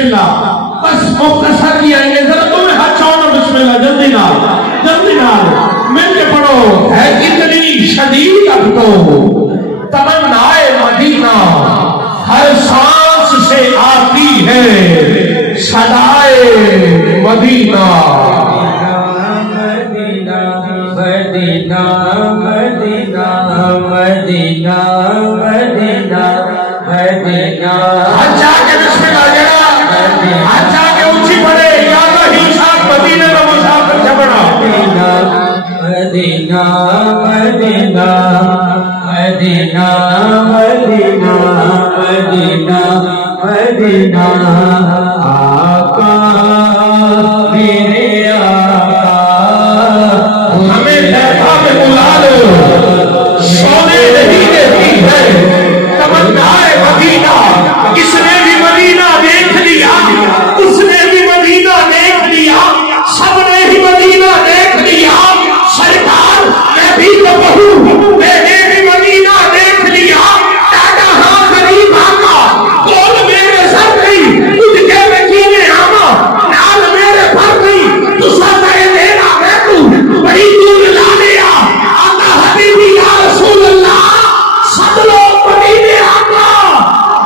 بسم اللہ بس مختصر کیا ہے ذرا تمہیں ہاتھ چھوڑو بسم اللہ جلدی نال مل کے پڑھو ہے کتنی شدید اب تو تمنائے مدینہ ہر سانس سے آتی ہے صدائے مدینہ مدینہ مدینہ مدینہ مدینہ مدینہ مدینہ اچھا کہ بسم اللہ جڑا اچھا کہ اونچی پڑے یا نہیں صاحب مدینہ کا مسافر جبڑا مدینہ مدینہ مدینہ مدینہ مدینہ مدینہ آقا میرے آقا ہمیں دیکھا میں بلا لو سونے نہیں دیتی ہے تمنائے مدینہ کس نے بھی مدینہ دیکھ لیا اس نے بھی مدینہ دیکھ لیا سب نے ہی مدینہ دیکھ لیا سرکار میں بھی تو بہو میں نے بھی مدینہ دیکھ لیا ڈاڈا ہاں غریب آقا کول میرے سر نہیں تجھ کے میں کینے آما نال میرے پر نہیں تو سب میں لینا میں تو بڑی دور لا لیا آقا حبیبی یا رسول اللہ سب لوگ مدینے آقا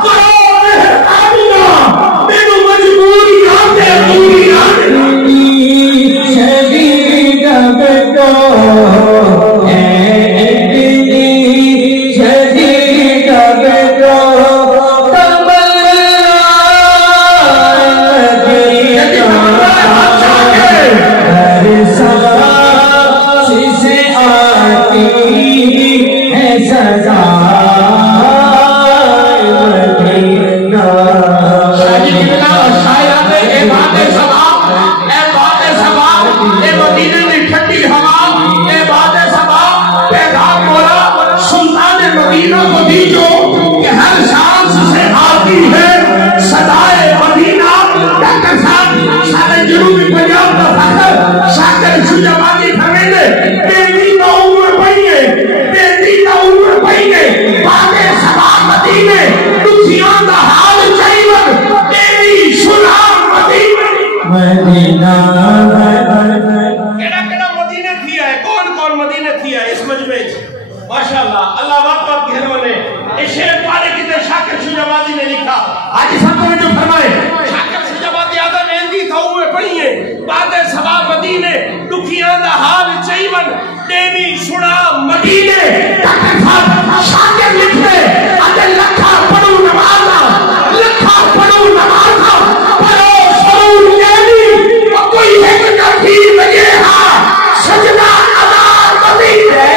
کرو مہربانیاں میرے مجبوری آتے پوری آنے شدید بکو شدید بکو ہر سانس سے آتی ہے سزا مدینہ کو دیجو کہ ہر سانس سے آتی ہے صدائے مدینہ ڈاکٹر صاحب سارے جنوبی پنجاب کا فخر شاکر شجابادی فرمیدے بیٹی کا عمر پہیے بیٹی کا عمر پہیے باقی سبا مدینے دکھیاں دا حال چاہیے بیٹی سنا مدینے مدینہ کیڑا مدینہ تھیا ہے کون مدینہ تھیا ہے اس مجمع ماشاءاللہ اللہ وقت گھروں نے اس شعر پارے کتے شاکر شجابادی نے لکھا آج سب کو جو فرمائے شاکر شجابادی آدھا نیندی تھا ہوئے پڑھئے بعد سبا مدینے دکھیاں دا حال چاہیون دیوی سنا مدینے ڈاکٹر صاحب شاکر لکھتے آدھے لکھا پڑھو نمازا لکھا پڑھو نمازا پڑھو سرور یعنی اور کوئی ایک نفی لگے ہاں سجدہ ادار مدینے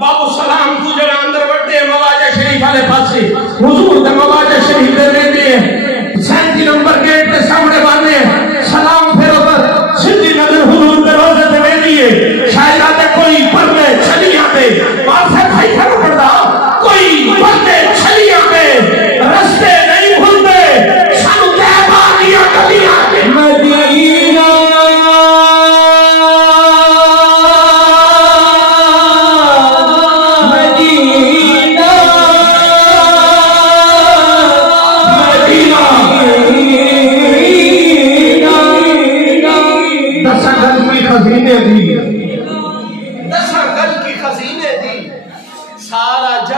بابو سلام تو جڑا اندر بڑھتے ہیں مواجہ شریف والے پاس سے حضور دے مواجہ شریف دے لیتے ہیں 37 نمبر گیٹ کے سامنے باندھے ہیں سلام پھر اوپر سدھی نظر حضور دے روزے تے ویندی ہے شاید آتے کوئی پردے چھلیاں پہ وہاں سے بھائی کھڑا پڑتا کوئی پردے چھلیاں پہ رستے نہیں بھولتے سانو کہہ باغیاں گلیاں پہ مدینہ مدینہ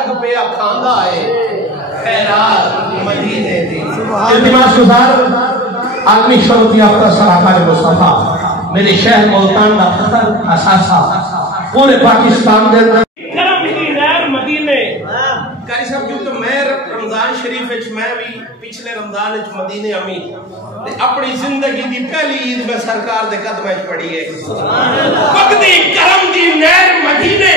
لگ پیا کھاندا ہے خیرات مدینے دی التماس گزار عالمی شرط یافتہ سرکار مصطفیٰ میرے شہر ملتان دا فخر اثاثہ پورے پاکستان دے کرم ہی نیر مدینے قاری صاحب کیونکہ میں رمضان شریف وچ میں بھی پچھلے رمضان وچ مدینے امی اپنی زندگی دی پہلی عید میں سرکار دے قدمیں پڑھی ہے سبحان اللہ وقتی کرم دی نیر مدینے